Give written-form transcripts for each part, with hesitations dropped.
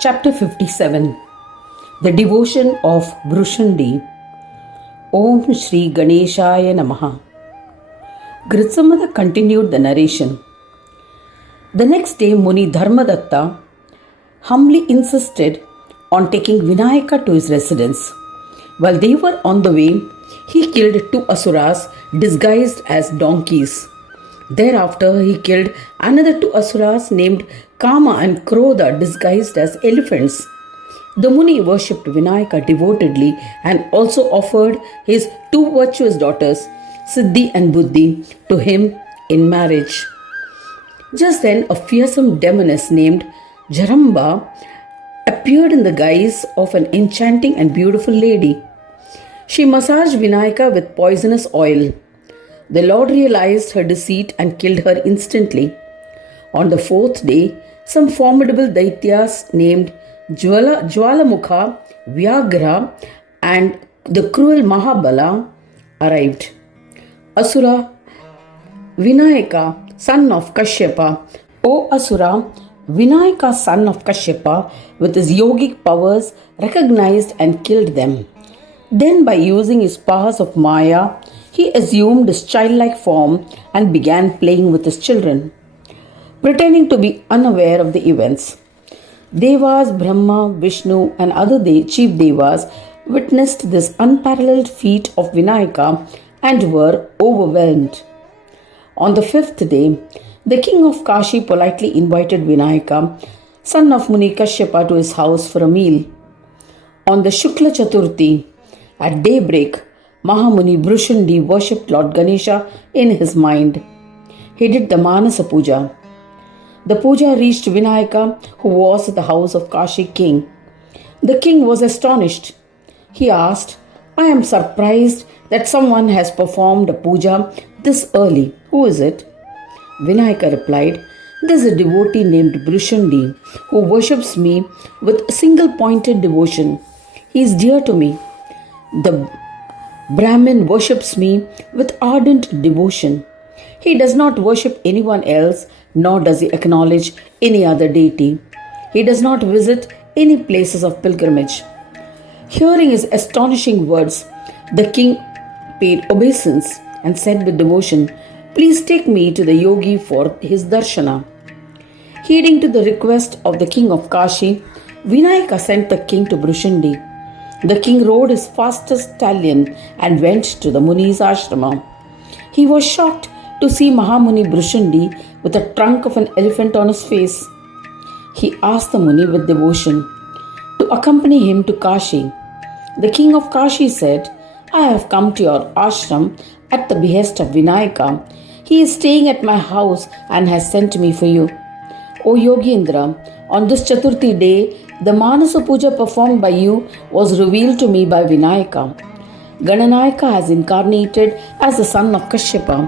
Chapter 57. The Devotion of Brishundi. Om Shri Ganeshaye Namaha. Gritsamada continued the narration. The next day Muni Dharmadatta humbly insisted on taking Vinayaka to his residence. While they were on the way, he killed 2 asuras disguised as donkeys. Thereafter, he killed another 2 asuras named Kama and Krodha disguised as elephants. The Muni worshipped Vinayaka devotedly and also offered his 2 virtuous daughters, Siddhi and Buddhi, to him in marriage. Just then, a fearsome demoness named Jaramba appeared in the guise of an enchanting and beautiful lady. She massaged Vinayaka with poisonous oil. The Lord realized her deceit and killed her instantly. On the 4th day, some formidable Daityas named Jwalamukha, Vyagra, and the cruel Mahabala arrived. Asura Vinayaka, son of Kashyapa. O Asura, Vinayaka, son of Kashyapa, with his yogic powers, recognized and killed them. Then, by using his powers of Maya, he assumed his childlike form and began playing with his children, pretending to be unaware of the events. Devas, Brahma, Vishnu, and other chief devas witnessed this unparalleled feat of Vinayaka and were overwhelmed. On the 5th day, the king of Kashi politely invited Vinayaka, son of Muni Kashyapa, to his house for a meal. On the Shukla Chaturthi, at daybreak, Mahamuni Brishundi worshipped Lord Ganesha in his mind. He did the Manasa Puja. The puja reached Vinayaka, who was at the house of Kashi king. The king was astonished. He asked, "I am surprised that someone has performed a puja this early. Who is it?" Vinayaka replied, "There is a devotee named Brishundi who worships me with single-pointed devotion. He is dear to me. The Brahmin worships me with ardent devotion. He does not worship anyone else, nor does he acknowledge any other deity. He does not visit any places of pilgrimage." Hearing his astonishing words, the king paid obeisance and said with devotion, "Please take me to the yogi for his darshana." Heeding to the request of the king of Kashi, Vinayaka sent the king to Brishundi. The king rode his fastest stallion and went to the Muni's ashrama. He was shocked to see Mahamuni Brishundi with the trunk of an elephant on his face. He asked the Muni with devotion to accompany him to Kashi. The king of Kashi said, "I have come to your ashram at the behest of Vinayaka. He is staying at my house and has sent me for you. O Yogendra, on this Chaturthi day, the Manasa Puja performed by you was revealed to me by Vinayaka. Gananayaka has incarnated as the son of Kashyapa.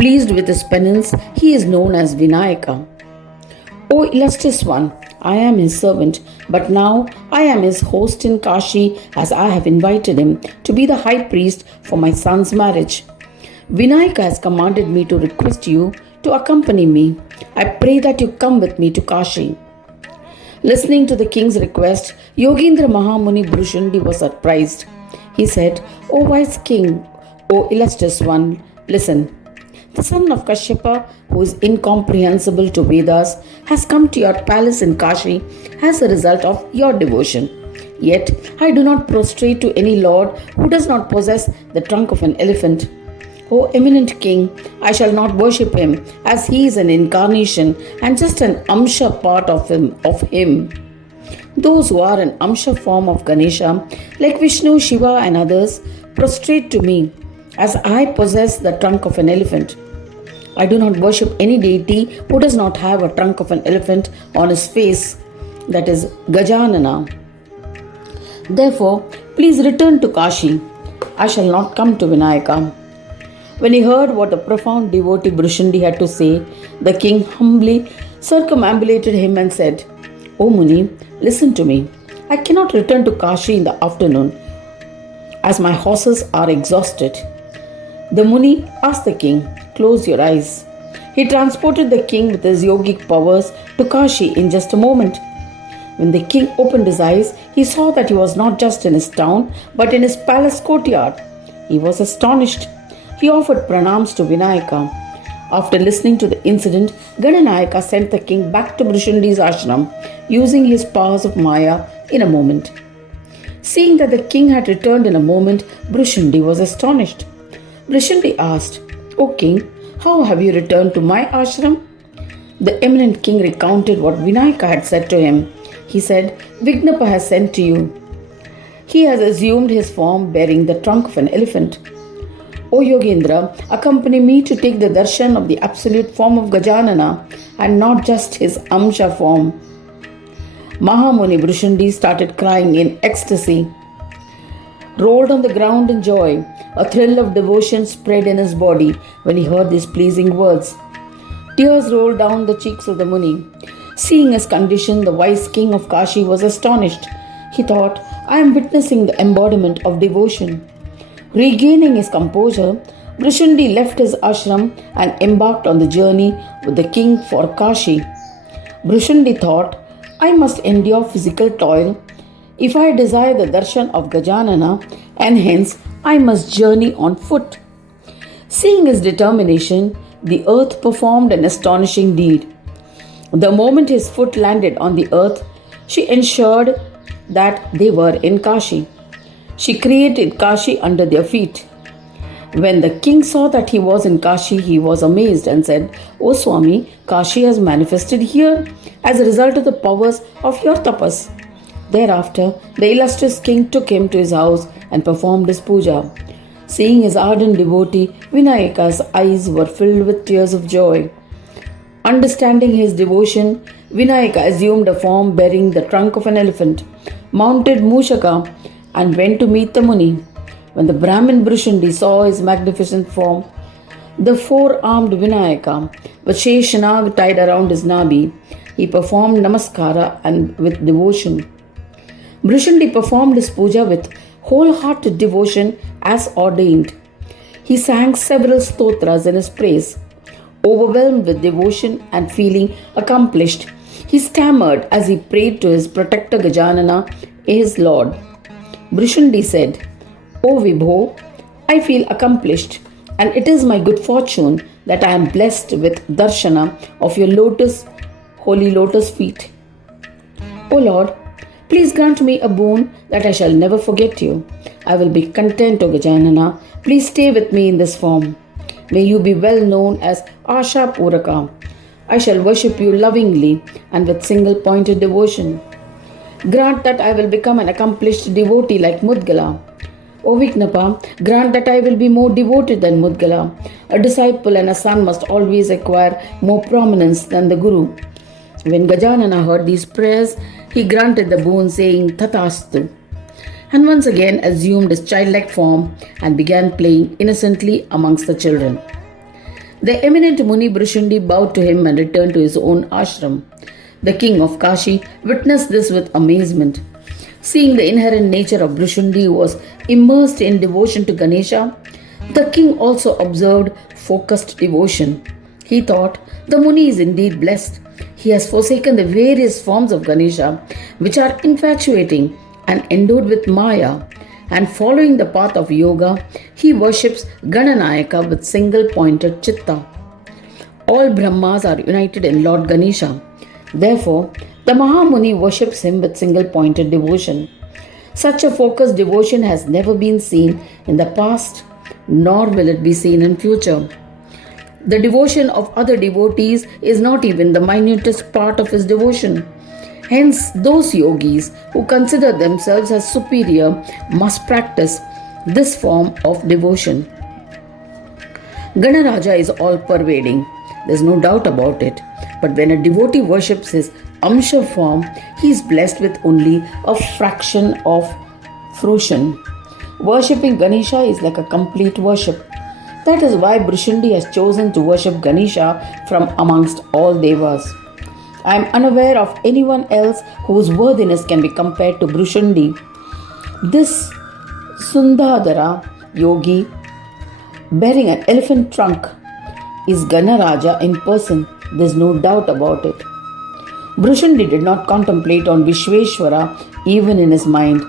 Pleased with his penance, he is known as Vinayaka. O illustrious one, I am his servant, but now I am his host in Kashi, as I have invited him to be the high priest for my son's marriage. Vinayaka has commanded me to request you to accompany me. I pray that you come with me to Kashi." Listening to the king's request, Yogendra Mahamuni Brishundi was surprised. He said, "O wise king, O illustrious one, listen. The son of Kashyapa, who is incomprehensible to Vedas, has come to your palace in Kashi as a result of your devotion. Yet I do not prostrate to any lord who does not possess the trunk of an elephant. O eminent king, I shall not worship him, as he is an incarnation and just an amsha part of him. Those who are an amsha form of Ganesha, like Vishnu, Shiva and others, prostrate to me, as I possess the trunk of an elephant. I do not worship any deity who does not have a trunk of an elephant on his face, that is Gajananam. Therefore, please return to Kashi. I shall not come to Vinayaka." When he heard what a profound devotee Brishundi had to say, the king humbly circumambulated him and said, "O Muni, listen to me. I cannot return to Kashi in the afternoon, as my horses are exhausted." The Muni asked the king, "Close your eyes." He transported the king with his yogic powers to Kashi in just a moment. When the king opened his eyes, he saw that he was not just in his town, but in his palace courtyard. He was astonished. He offered pranams to Vinayaka. After listening to the incident, Gananayaka sent the king back to Brishundi's ashram, using his powers of Maya in a moment. Seeing that the king had returned in a moment, Brishundi was astonished. Brishundi asked, "O king, how have you returned to my ashram?" The eminent king recounted what Vinayaka had said to him. He said, "Vignapa has sent to you. He has assumed his form bearing the trunk of an elephant. O Yogendra, accompany me to take the darshan of the absolute form of Gajanana and not just his Amsha form." Mahamuni Brishundi started crying in ecstasy, rolled on the ground in joy. A thrill of devotion spread in his body when he heard these pleasing words. Tears rolled down the cheeks of the Muni. Seeing his condition, the wise king of Kashi was astonished. He thought, "I am witnessing the embodiment of devotion." Regaining his composure, Brishundi left his ashram and embarked on the journey with the king for Kashi. Brishundi thought, "I must endure physical toil if I desire the darshan of Gajanana, and hence I must journey on foot." Seeing his determination, the earth performed an astonishing deed. The moment his foot landed on the earth, she ensured that they were in Kashi. She created Kashi under their feet. When the king saw that he was in Kashi, he was amazed and said, "O Swami, Kashi has manifested here as a result of the powers of your tapas." Thereafter, the illustrious king took him to his house and performed his puja. Seeing his ardent devotee, Vinayaka's eyes were filled with tears of joy. Understanding his devotion, Vinayaka assumed a form bearing the trunk of an elephant, mounted Mushaka, and went to meet the Muni. When the Brahmin Brishundi saw his magnificent form, the four-armed Vinayaka, with Sheshanag tied around his nabi, he performed namaskara and with devotion. Brishundi performed his puja with wholehearted devotion as ordained. He sang several stotras in his praise. Overwhelmed with devotion and feeling accomplished, he stammered as he prayed to his protector Gajanana, his lord. Brishundi said, "O Vibho, I feel accomplished, and it is my good fortune that I am blessed with darshana of your holy lotus feet. O Lord, please grant me a boon that I shall never forget you. I will be content, O Gajanana. Please stay with me in this form. May you be well known as Asha Puraka. I shall worship you lovingly and with single-pointed devotion. Grant that I will become an accomplished devotee like Mudgala. O Vignapa, grant that I will be more devoted than Mudgala. A disciple and a son must always acquire more prominence than the Guru." When Gajanana heard these prayers, he granted the boon, saying Tathastu, and once again assumed his childlike form and began playing innocently amongst the children. The eminent Muni Brishundi bowed to him and returned to his own ashram. The king of Kashi witnessed this with amazement. Seeing the inherent nature of Brishundi, who was immersed in devotion to Ganesha, the king also observed focused devotion. He thought, "The Muni is indeed blessed. He has forsaken the various forms of Ganesha, which are infatuating and endowed with Maya, and following the path of yoga, he worships Gananayaka with single-pointed chitta. All Brahmas are united in Lord Ganesha. Therefore, the Mahamuni worships him with single-pointed devotion. Such a focused devotion has never been seen in the past, nor will it be seen in future. The devotion of other devotees is not even the minutest part of his devotion. Hence, those yogis who consider themselves as superior must practice this form of devotion. Ganaraja is all-pervading. There's no doubt about it. But when a devotee worships his Amsha form, he is blessed with only a fraction of fruition. Worshipping Ganesha is like a complete worship. That is why Brishundi has chosen to worship Ganesha from amongst all devas. I am unaware of anyone else whose worthiness can be compared to Brishundi. This Sundadara yogi, bearing an elephant trunk, is Ganaraja in person. There's no doubt about it. Brishundi did not contemplate on Vishweshwara even in his mind,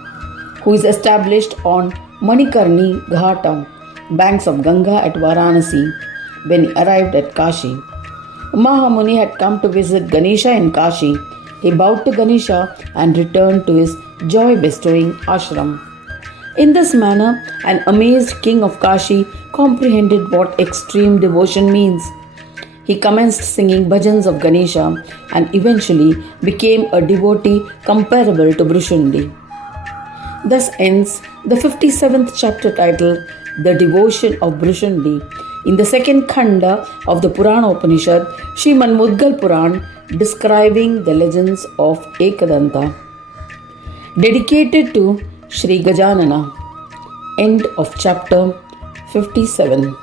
who is established on Manikarni Ghata, banks of Ganga at Varanasi, when he arrived at Kashi. Mahamuni had come to visit Ganesha in Kashi. He bowed to Ganesha and returned to his joy-bestowing ashram. In this manner, an amazed king of Kashi comprehended what extreme devotion means. He commenced singing bhajans of Ganesha and eventually became a devotee comparable to Brishundi. Thus ends the 57th chapter titled The Devotion of Brishundi in the second khanda of the Purana Upanishad, Srimad Mudgal Puran, describing the legends of Ekadanta. Dedicated to Shri Gajananam. End of chapter 57.